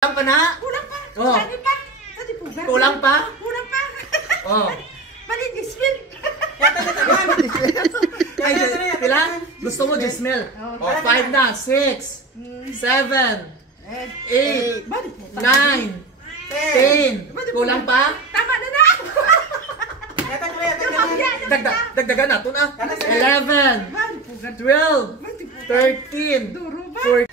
Kulang pa na? Kulang pa. Oh. Sabi pa. Kulang pa? Kulang pa. Oh. Bali, Gismil. Ay, pila? Gusto mo, Gismil? Oh, 5 na. 6, 7, 8, 9, 10. Kulang pa? Tama na na. Dagdagan na ito na. 11, 12, 13, 14.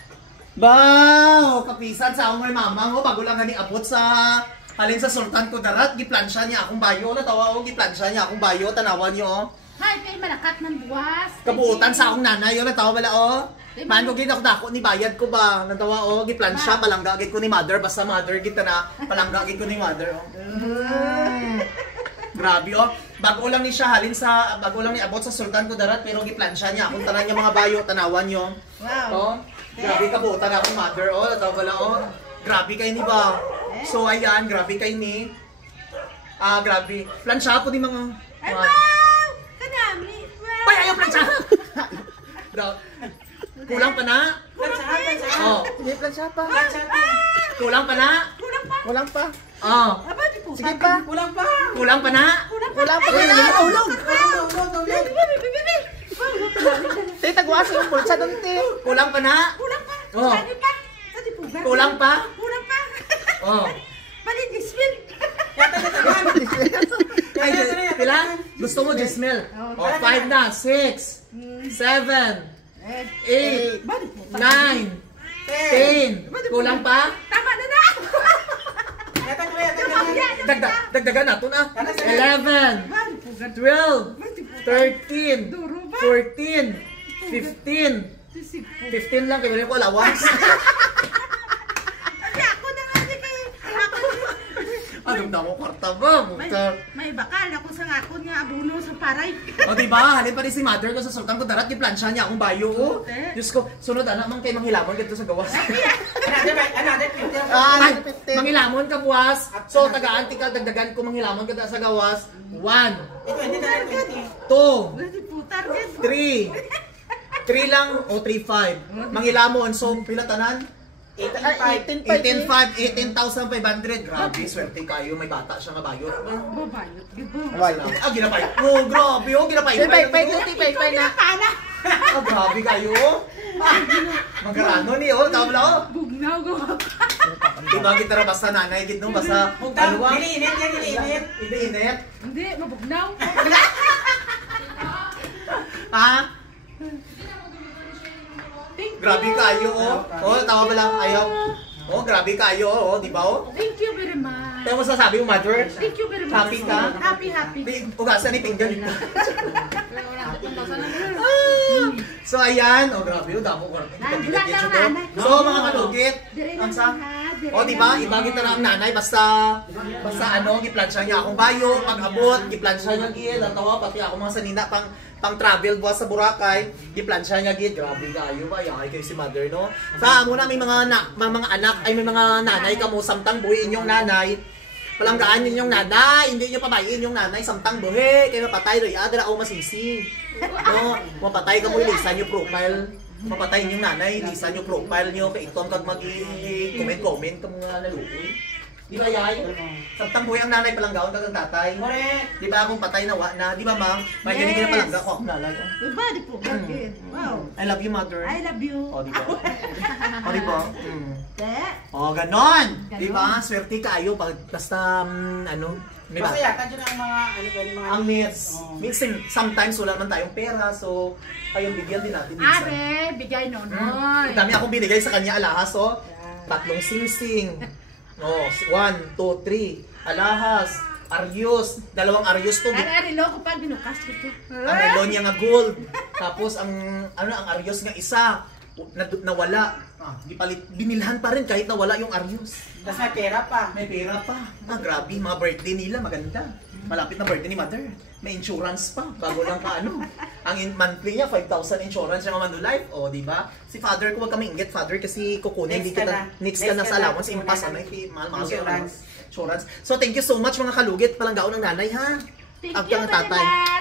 Bao! Kapisan sa akong may mamang. Bago lang nga ni abot sa halin sa Sultan Kudarat. Giplansya niya akong bayo. Natawa ko, giplansya niya akong bayo. Tanawan niyo. Hay, kay malakat ng buwas. Kabuutan sa akong nanay. Natawa bala o. Man ko ginako dako ni bayad ko ba. Natawa o, giplansya. Palanggagit ko ni mother. Basta mother kita na. Palanggagit ko ni mother o. Grabe o. Bago lang ni siya halin sa, bago lang ni abot sa Sultan Kudarat. Pero giplansya niya akong tanan niya mga bayo. Tanawan niyo. Wow. O. Grabe kabuutan akong mother o. Natawa bala o. Grabe kay ni ba. So ayan, grabe kay ni. Grabe. Plansya ko ni mga. Ay, wow! Kanami. Ay, ayaw plansya! Kulang pa na? Kulang pa. Oh. Hindi plansya pa. Kulang pa na? Kulang pa. Kulang pa. Oh. Aba, di po. Sige pa. Kulang pa. Kulang pa na? Kulang pa. Kulang pa. Ulong! Tay, tagwasin yung pulsa doon, tay. Kulang pa na? Kulang pa. Oh. Sabi pa. Sabi po. Kulang pa? Kulang pa. Oh. Bali, Gismil. Ay, pila? Gusto mo, Gismil? Oh, 5 na. 6, 7, 8, 9, 10. Kulang pa? Tama na na. Dagdagan na ito na. 11, 12, 13, 14, 15. 15 lang, kaya ko allowance. Sabi ako na nga, di kayo. Anong damo kwarta ba? May bakal ako sa ngakon nga abuno sa paray. O diba, halin pa rin si mother ko sa Sultan Kudarat, giplansya niya akong bayo ko. Diyos ko, sunod anak mang kay manghilamon dito sa gawas. Ay, manghilamon ka buwas. So, tagaan ka, dagdagan ko manghilamon ka sa gawas. 1, 2, 3. 3 lang o 3,500. Manghilamon, so pila tanan? 18,500. Grabe, swerte kayo. May bata siya nga bayot. Babayot, gibo. Ginapayot. Oh, grabe oh, ginapayot. Pay na. Oh, grabe kayo. Magkarano ni oh, tabla oh. Bugnaw ko. Diba kita basta nanay gid no basta alwa. Dili-init. Hindi, mabugnaw. Ha? Grabe kayo oh. Oh, tawa ba lang ayaw. Oh, grabe kayo oh, di ba oh? Thank you very much. Tayo mo sasabi mo, mother? Thank you very much. Happy ka? Happy. Ugasan ni pinggan dito. So ayan, oh grabe oh, damo ko. So mga kalugit, ang sa o di ba, ibagit na ang nanay basta ano, giplansya niya akong bayo, pag-abot, giplansya niya gid, ang tawa pati ako mga sanina pang travel buwas sa Boracay, giplansya niya gid. Grabe kayo ba, yahay kayo si mother no. Sa amo na may mga anak ay may mga nanay kamo samtang buhi inyong nanay. Palanggaan ninyong nanay, hindi niyo pabayin yung nanay samtang buhi, kay mapatay ro adra o masisi. No, mapatay ka mo ilisan yung profile. Mapatay yung nanay, ilisan yung profile niyo kay itong kag comment ka mga naluoy. Di ba yay? Samtang buhi ang nanay palanggaon kag ang tatay. Correct. Di ba akong patay na wa na, di ba ma'am? May ganyan na palangga ko akong lalay. Body po. Wow. I love you mother. I love you. O di ba? O di ba? O ganon. Di ba? Swerte kayo pag basta ano, di ba? Masaya ka dyan ang mga mga Ang needs. Minsan, sometimes wala man tayong pera, so ayun, bigyan din natin minsan. Are, bigay nonoy. Ang dami akong binigay sa kanya alahas, oh. 3 singsing. No, 1, 2, 3. Alahas, Aryos, 2 Aryos to. Are, loko pa, binukas ko to. Ang melon niya nga gold. Tapos ang Aryos nga isa nawala. Binilhan pa rin kahit nawala yung Aryos. Tapos may pera pa. May pera pa. Grabe, mga birthday nila maganda. Malapit na birthday ni mother. May insurance pa. Bago lang ka ano. Ang monthly niya 5,000 insurance yung Manulife. O, di ba? Si father ko wag kami inggit father kasi kukunin Next hindi kita next ka na sa allowance impas ano mahal insurance. So thank you so much mga kalugit palanggaon ng nanay ha. Thank Ang you tatay. very much.